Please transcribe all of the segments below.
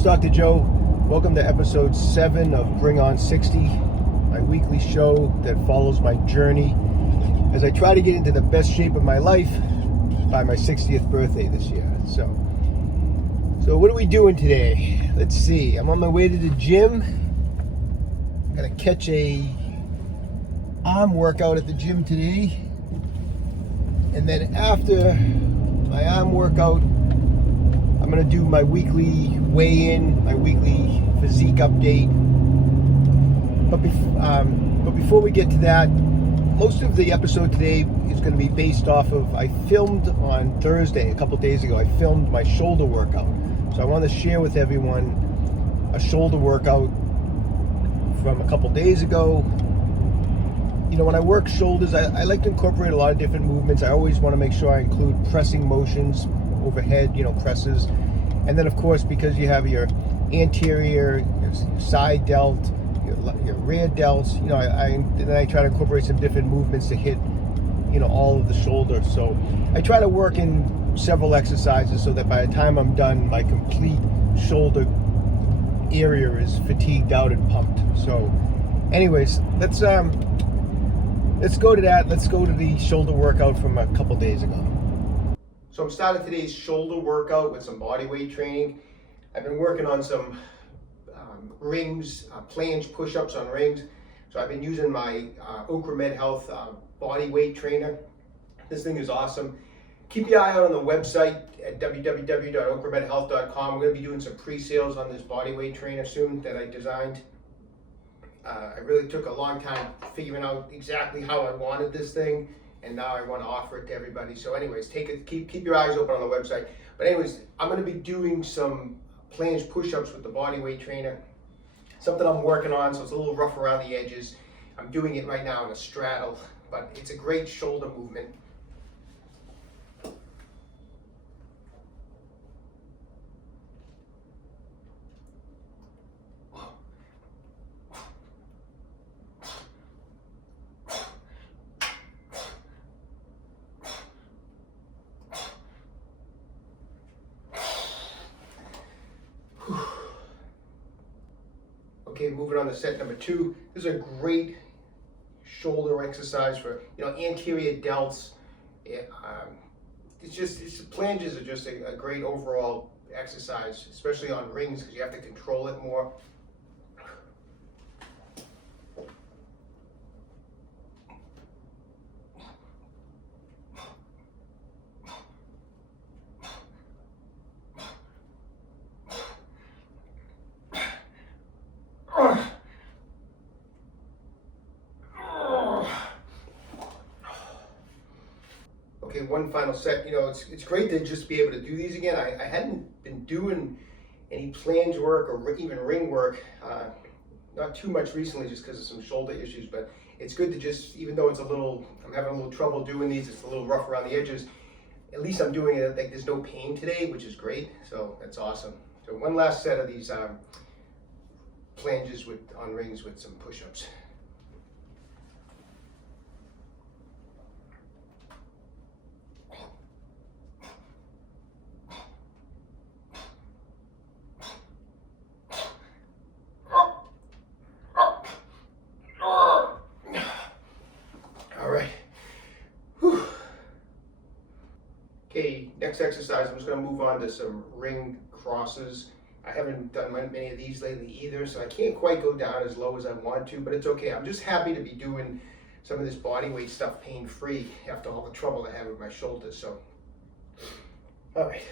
It's Dr. Joe. Welcome to episode 7 of Bring On 60, my weekly show that follows my journey as I try to get into the best shape of my life by my 60th birthday this year. So what are we doing today? Let's see. I'm on my way to the gym. I'm gonna catch a arm workout at the gym today. And then after my arm workout, I'm gonna do my weekly weigh-in, my weekly physique update. But before we get to that, most of the episode today is going to be based off of, I filmed on Thursday, a couple days ago, I filmed my shoulder workout. So I want to share with everyone a shoulder workout from a couple days ago. You know, when I work shoulders, I like to incorporate a lot of different movements. I always want to make sure I include pressing motions, overhead, presses. And then of course, because you have your anterior, your side delt, your rear delts, then I try to incorporate some different movements to hit, all of the shoulder. So I try to work in several exercises so that by the time I'm done, my complete shoulder area is fatigued out and pumped. So anyways, let's go to that. Let's go to the shoulder workout from a couple days ago. So I'm starting today's shoulder workout with some body weight training. I've been working on some rings, planche push-ups on rings. So I've been using my OcraMed Health body weight trainer. This thing is awesome. Keep your eye out on the website at www.ocramedhealth.com. We're going to be doing some pre-sales on this body weight trainer soon that I designed. I really took a long time figuring out exactly how I wanted this thing, and now I want to offer it to everybody. So anyways, keep your eyes open on the website. But anyways, I'm going to be doing some planche push-ups with the body weight trainer. Something I'm working on, so it's a little rough around the edges. I'm doing it right now in a straddle, but it's a great shoulder movement. Okay, moving on to set number 2. This is a great shoulder exercise for anterior delts. Planches are just a great overall exercise, especially on rings because you have to control it more. Okay, one final set. It's great to just be able to do these again. I hadn't been doing any planche work or even ring work, not too much recently just because of some shoulder issues, but it's good to just, even though I'm having a little trouble doing these, it's a little rough around the edges, at least I'm doing it like there's no pain today, which is great, so that's awesome. So one last set of these planches on rings with some push-ups. Okay, next exercise, I'm just going to move on to some ring crosses. I haven't done many of these lately either, so I can't quite go down as low as I want to, but it's okay. I'm just happy to be doing some of this body weight stuff pain-free after all the trouble I had with my shoulders. So, all right.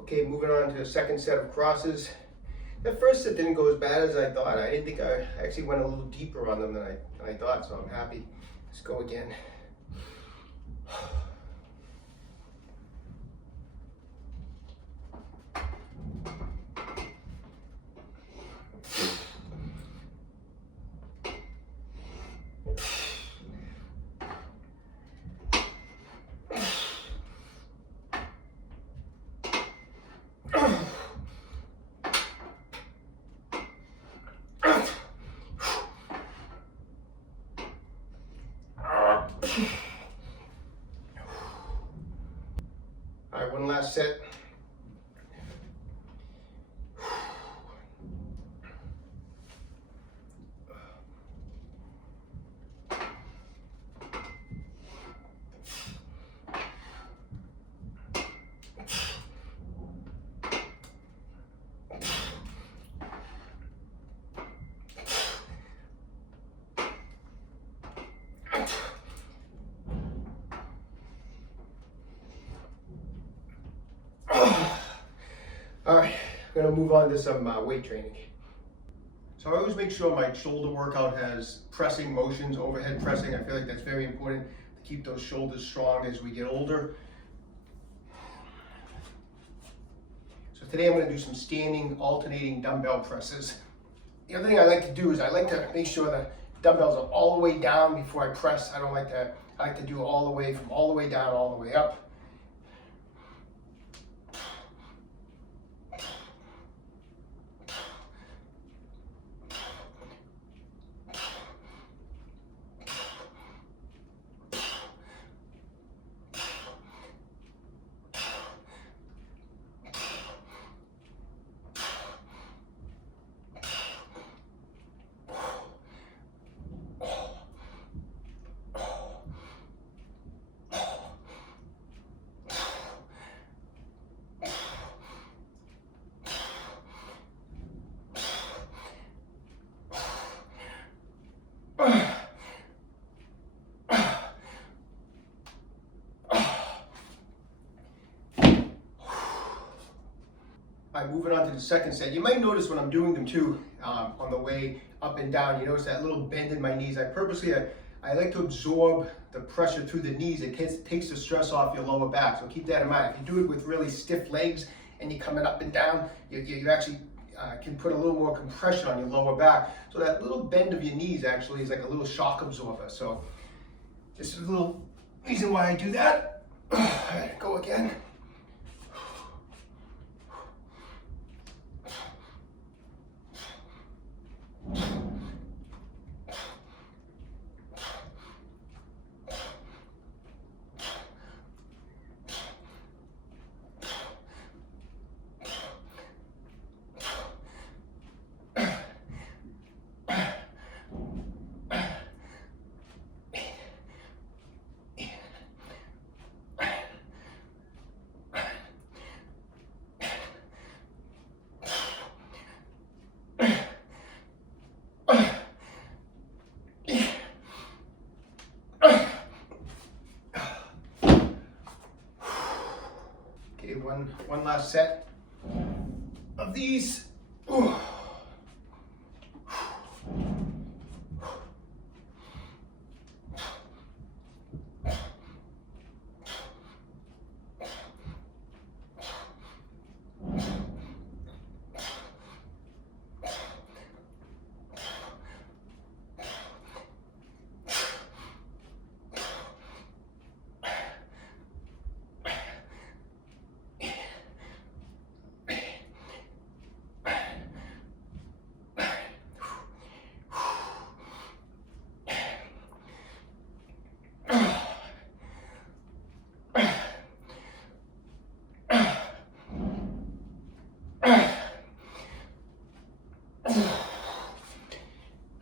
Okay, moving on to the second set of crosses. The first set didn't go as bad as I thought. I didn't think I actually went a little deeper on them than I thought, so I'm happy. Let's go again. All right, one last set. All right, I'm gonna move on to some weight training. So I always make sure my shoulder workout has pressing motions, overhead pressing. I feel like that's very important to keep those shoulders strong as we get older. So today I'm gonna do some standing alternating dumbbell presses. The other thing I like to do is I like to make sure the dumbbells are all the way down before I press. I like to do it all the way, from all the way down, all the way up. Alright, moving on to the second set. You might notice when I'm doing them too, on the way up and down, you notice that little bend in my knees. I like to absorb the pressure through the knees. It takes the stress off your lower back, so keep that in mind. If you do it with really stiff legs and you're coming up and down, you actually can put a little more compression on your lower back. So that little bend of your knees actually is like a little shock absorber. So just a little reason why I do that. Alright, go again. One last set of these. Ooh.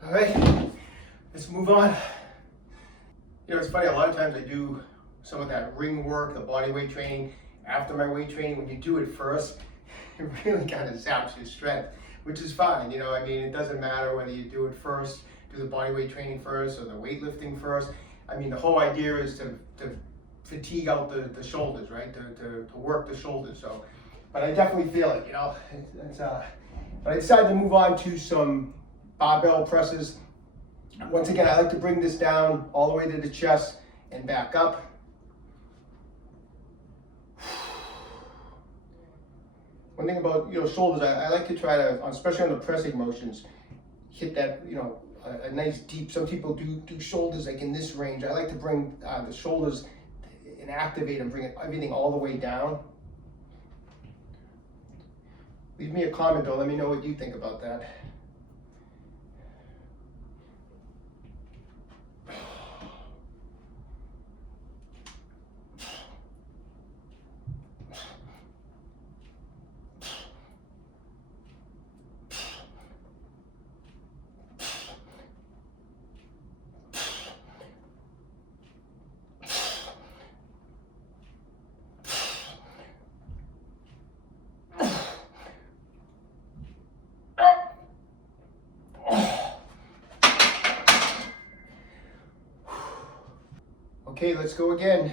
Alright, let's move on. You know, it's funny, a lot of times I do some of that ring work, the body weight training, after my weight training. When you do it first, it really kind of zaps your strength, which is fine. You know, I mean, it doesn't matter whether you do it first, do the body weight training first, or the weightlifting first. I mean, the whole idea is to fatigue out the shoulders, right? To work the shoulders. So, but I definitely feel it, you know. But I decided to move on to some barbell presses. Once again, I like to bring this down all the way to the chest and back up. One thing about, shoulders, I like to try to, especially on the pressing motions, hit that, a nice deep. Some people do shoulders like in this range. I like to bring the shoulders and activate and bring everything all the way down. Leave me a comment though, let me know what you think about that. Okay, let's go again.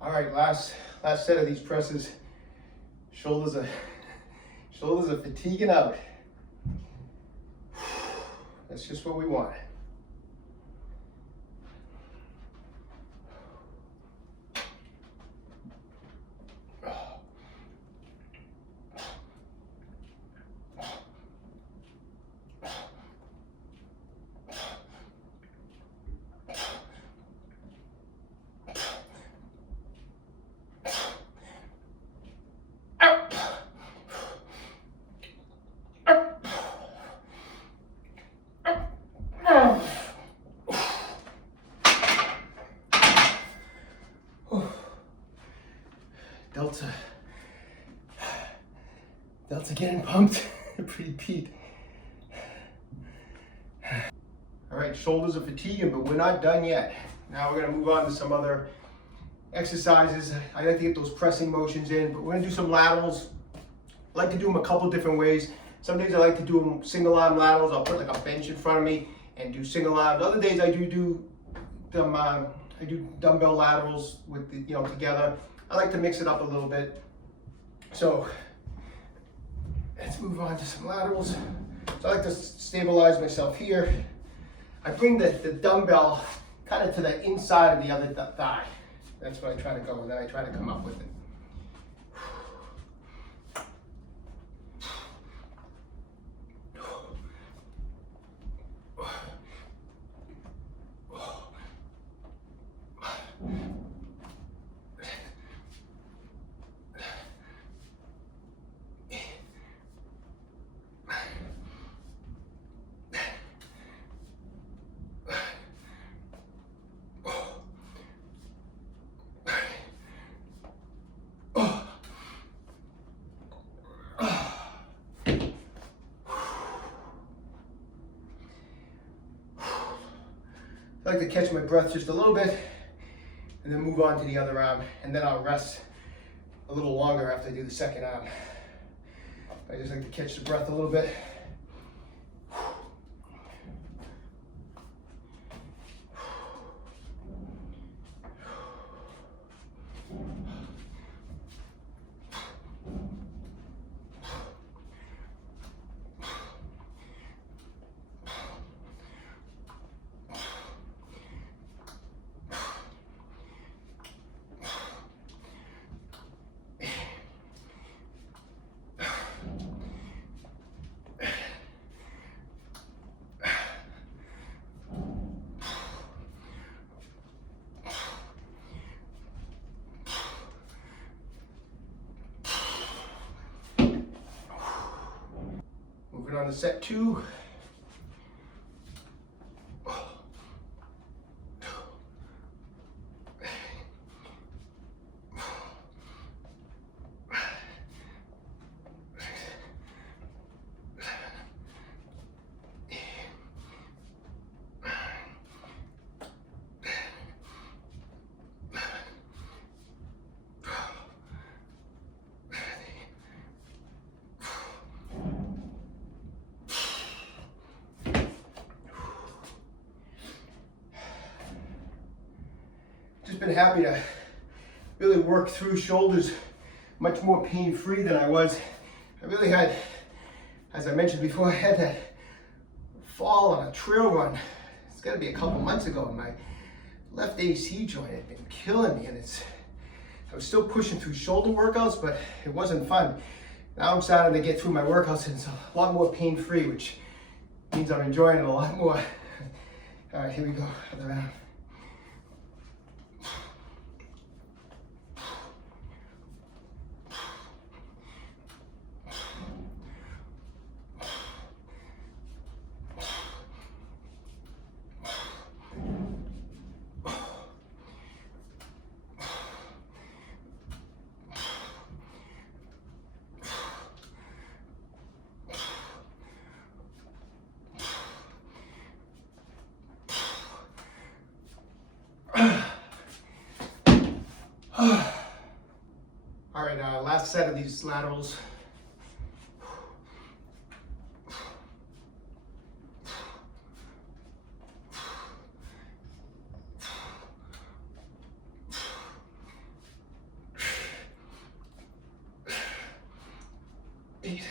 All right, last set of these presses. Shoulders are fatiguing out. That's just what we want. Delts are getting pumped. Pretty beat. All right, shoulders are fatiguing, but we're not done yet. Now we're gonna move on to some other exercises. I like to get those pressing motions in, but we're gonna do some laterals. I like to do them a couple different ways. Some days I like to do them single arm laterals. I'll put like a bench in front of me and do single arms. Other days I do them. I do dumbbell laterals with the, together. I like to mix it up a little bit. So let's move on to some laterals. So I like to stabilize myself here. I bring the dumbbell kind of to the inside of the other thigh. That's what I try to go, and then I try to come up with it. I like to catch my breath just a little bit and then move on to the other arm, and then I'll rest a little longer after I do the second arm. I just like to catch the breath a little bit. Moving on to set 2. just been happy to really work through shoulders much more pain-free than I was. I really had, as I mentioned before, I had that fall on a trail run. It's got to be a couple months ago, and my left AC joint had been killing me, and I was still pushing through shoulder workouts, but it wasn't fun. Now I'm starting to get through my workouts, and it's a lot more pain-free, which means I'm enjoying it a lot more. All right, here we go. Other round. All right, last set of these laterals. Eight.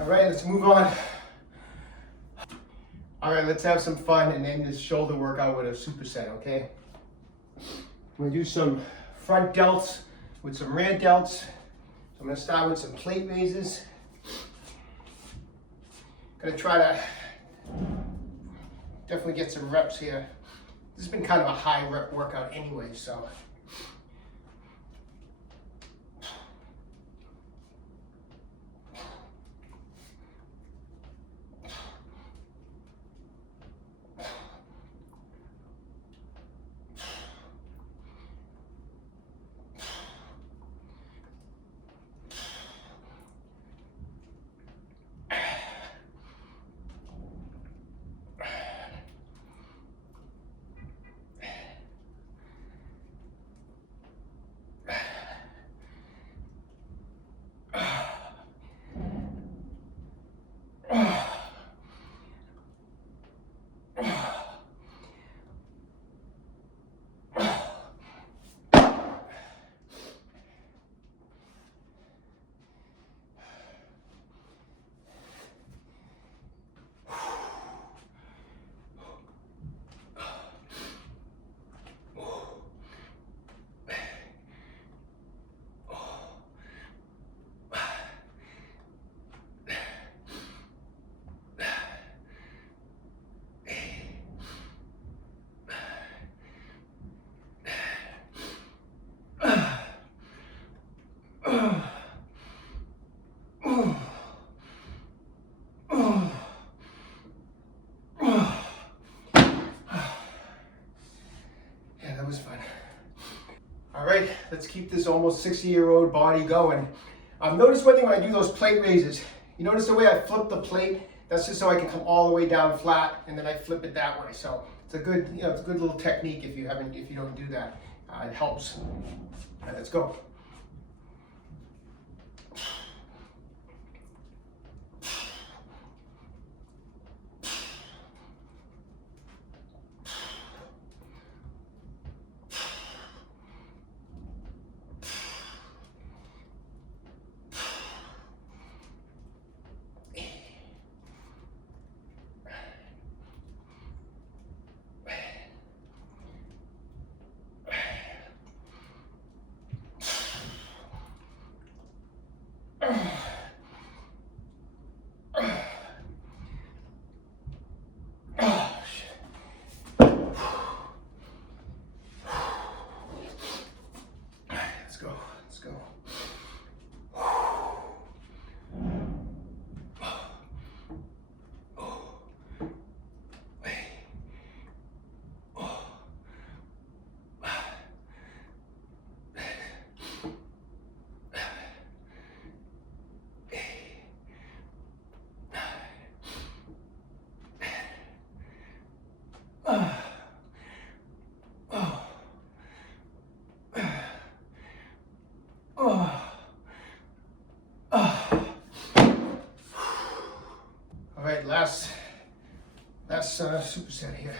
All right, let's move on. All right, let's have some fun and end this shoulder workout with a superset, okay? We're gonna do some front delts with some rear delts. So I'm gonna start with some plate raises. Gonna try to definitely get some reps here. This has been kind of a high rep workout anyway, so. Yeah, that was fun. All right, let's keep this almost 60-year-old body going. Notice one thing when I do those plate raises. You notice the way I flip the plate? That's just so I can come all the way down flat, and then I flip it that way. So it's a good, it's a good little technique if you don't do that. It helps. All right, let's go. last superset here.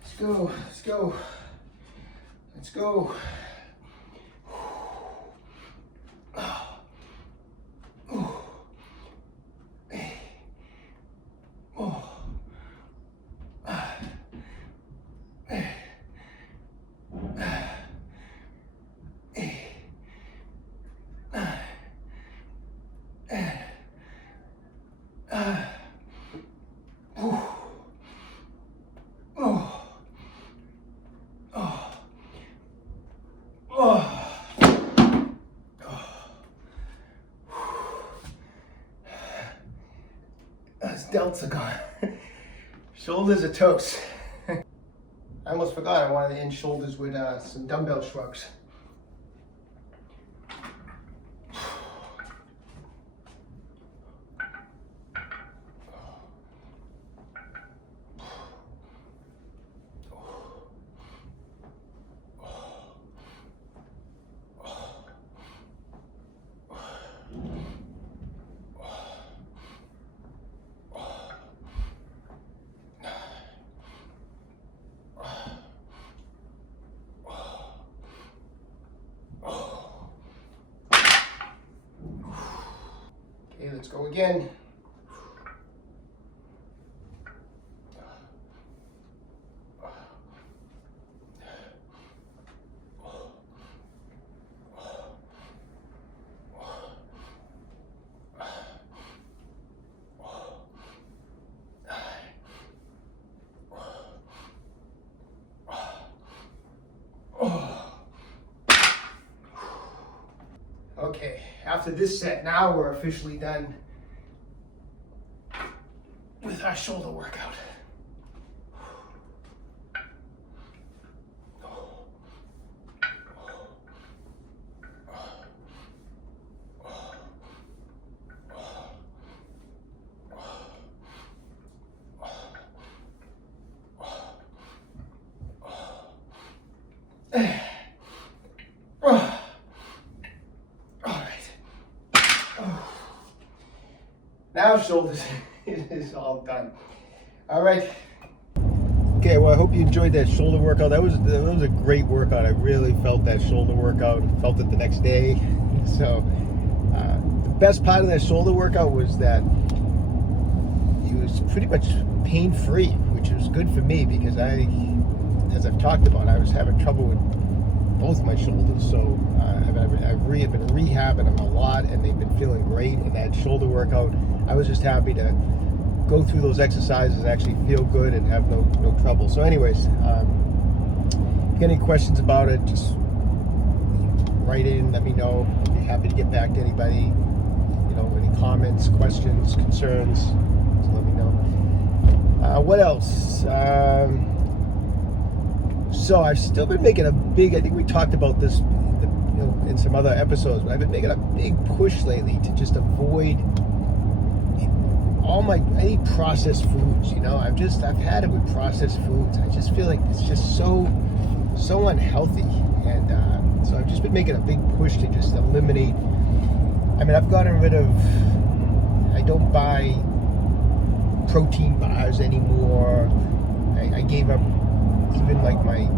Let's go. Let's go. Delts are gone. Shoulders are toast. I almost forgot I wanted to end shoulders with some dumbbell shrugs. Okay, let's go again. Okay, after this set, now we're officially done with our shoulder workout. Now shoulders, it is all done. All right. Okay, well, I hope you enjoyed that shoulder workout. That was a great workout. I really felt that shoulder workout. Felt it the next day. So the best part of that shoulder workout was that it was pretty much pain-free, which was good for me because as I've talked about, I was having trouble with both my shoulders. So I've been rehabbing them a lot, and they've been feeling great. And that shoulder workout, I was just happy to go through those exercises and actually feel good and have no trouble. So anyways, if you get any questions about it, just write in, let me know. I'll be happy to get back to anybody. You know, any comments, questions, concerns, just let me know. What else? So I've still been making a big, I think we talked about this in some other episodes, but I've been making a big push lately to just avoid any processed foods. You know, I've had it with processed foods. I just feel like it's just so unhealthy, and so I've just been making a big push to just eliminate. I mean, I've gotten rid of, I don't buy protein bars anymore. I gave up even like my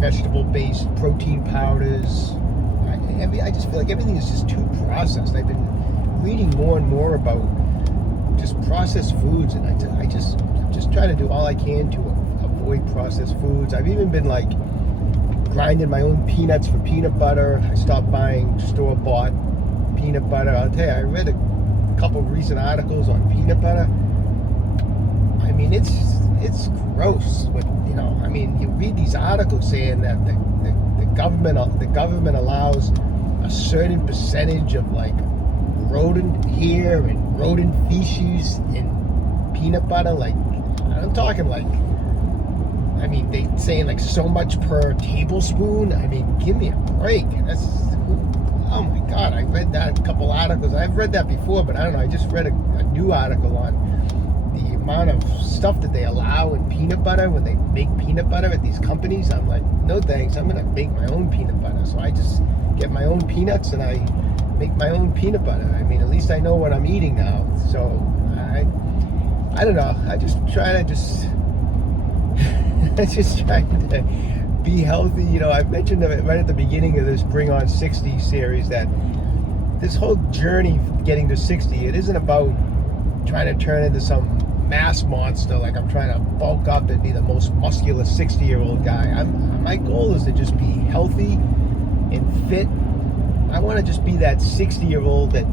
vegetable-based protein powders. I just feel like everything is just too processed. I've been reading more and more about just processed foods, and I'm just trying to do all I can to avoid processed foods. I've even been like grinding my own peanuts for peanut butter. I stopped buying store-bought peanut butter. I'll tell you, I read a couple recent articles on peanut butter. I mean, it's it's gross. But I mean, you read these articles saying that the government allows a certain percentage of like rodent hair and rodent feces in peanut butter. Like, I'm talking like, I mean, they saying like so much per tablespoon. I mean, give me a break. That's, oh my God, I read that a couple articles. I've read that before, but I don't know. I just read a new article on the amount of stuff that they allow in peanut butter when they make peanut butter at these companies. I'm like, no thanks. I'm going to make my own peanut butter. So I just get my own peanuts and I make my own peanut butter. I mean, at least I know what I'm eating now. So I don't know. I just try to be healthy. I've mentioned right at the beginning of this Bring On 60 series that this whole journey getting to 60, it isn't about trying to turn into some mass monster, like I'm trying to bulk up and be the most muscular 60-year-old guy. My goal is to just be healthy and fit. I want to just be that 60-year-old that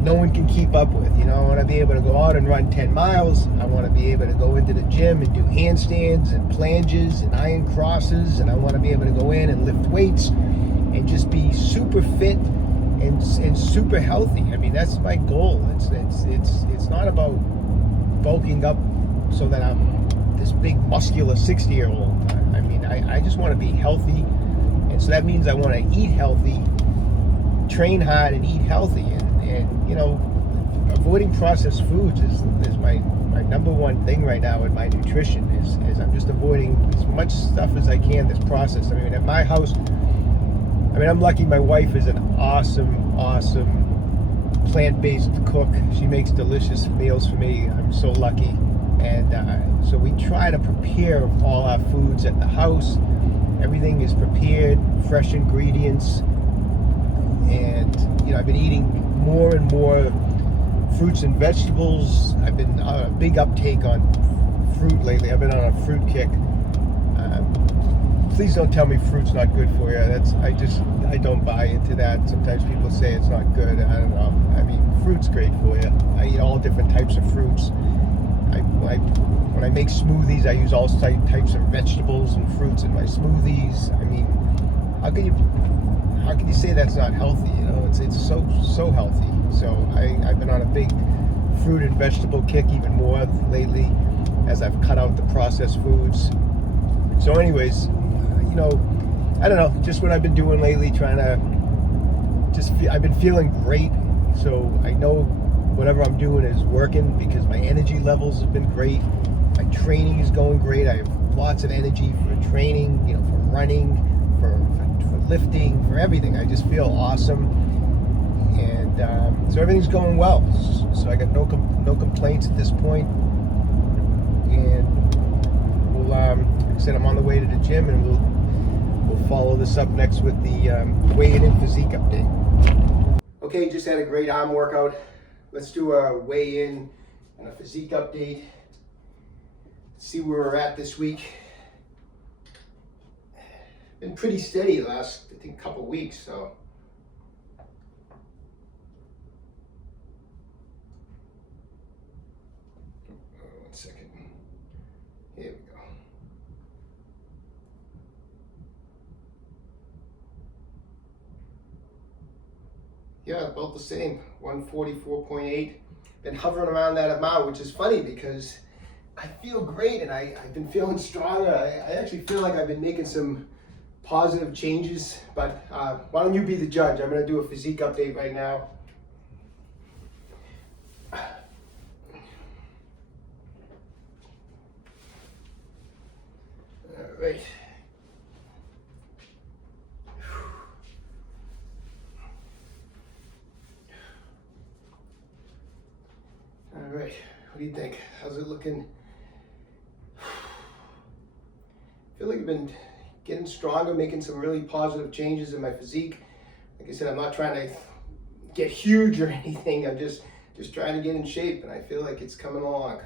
no one can keep up with. I want to be able to go out and run 10 miles. I want to be able to go into the gym and do handstands and planges and iron crosses, and I want to be able to go in and lift weights and just be super fit and super healthy. I mean, that's my goal. It's not about bulking up so that I'm this big muscular 60-year-old. I mean, I just want to be healthy, and so that means I want to eat healthy, train hard, and eat healthy. And avoiding processed foods is my number one thing right now in my nutrition. Is I'm just avoiding as much stuff as I can that's processed. I mean, at my house, I'm lucky. My wife is an awesome plant-based cook. She makes delicious meals for me. I'm so lucky. And so we try to prepare all our foods at the house. Everything is prepared, fresh ingredients. And I've been eating more and more fruits and vegetables. I've been on a big uptake on fruit lately. I've been on a fruit kick. Please don't tell me fruit's not good for you. I don't buy into that. Sometimes people say it's not good. I don't know. I mean, fruit's great for you. I eat all different types of fruits. When I make smoothies, I use all types of vegetables and fruits in my smoothies. I mean, how can you say that's not healthy? It's so healthy. So I've been on a big fruit and vegetable kick even more lately as I've cut out the processed foods. So anyways, I don't know, just what I've been doing lately, I've been feeling great. So I know whatever I'm doing is working because my energy levels have been great. My training is going great. I have lots of energy for training, for running, for lifting, for everything. I just feel awesome. And so everything's going well. So I got no complaints at this point. And we'll, like I said, I'm on the way to the gym, and we'll follow this up next with the weigh-in and physique update. Okay, just had a great arm workout. Let's do a weigh-in and a physique update. See where we're at this week. Been pretty steady the last, I think, couple weeks, so. One second. Here we go. Yeah, about the same, 144.8. Been hovering around that amount, which is funny because I feel great and I've been feeling stronger. I actually feel like I've been making some positive changes, but why don't you be the judge? I'm going to do a physique update right now. All right. All right, what do you think? How's it looking? I feel like I've been getting stronger, making some really positive changes in my physique. Like I said, I'm not trying to get huge or anything. I'm just trying to get in shape, and I feel like it's coming along.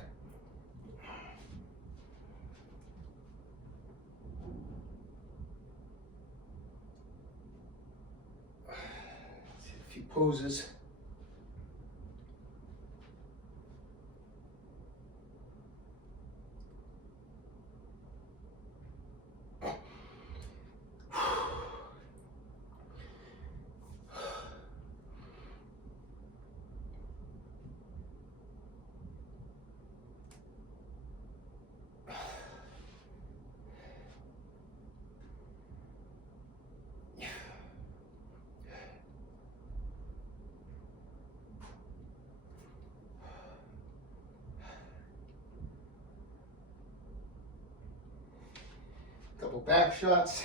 A few poses. Couple back shots.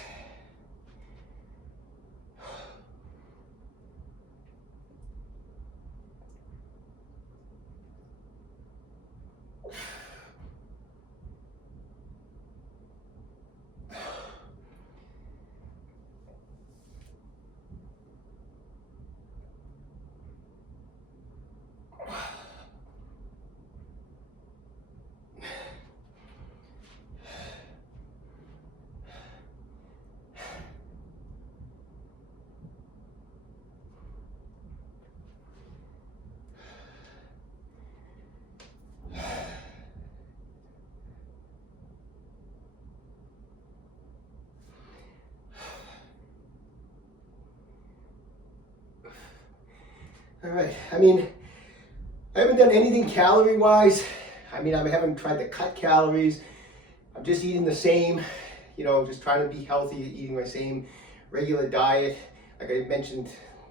All right, I mean, I haven't done anything calorie-wise. I mean, I haven't tried to cut calories. I'm just eating the same, you know, just trying to be healthy, eating my same regular diet. Like I mentioned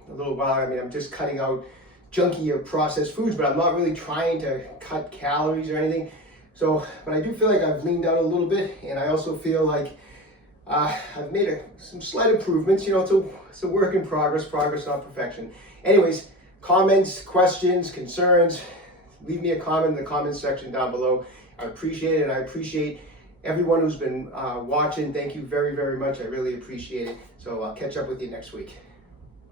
a little while, I mean, I'm just cutting out junky or processed foods, but I'm not really trying to cut calories or anything. So, but I do feel like I've leaned down a little bit, and I also feel like I've made some slight improvements. You know, it's a work in progress, not perfection. Anyways, comments, questions, concerns, leave me a comment in the comments section down below. I appreciate it, and I appreciate everyone who's been watching. Thank you very, very much. I really appreciate it. So I'll catch up with you next week.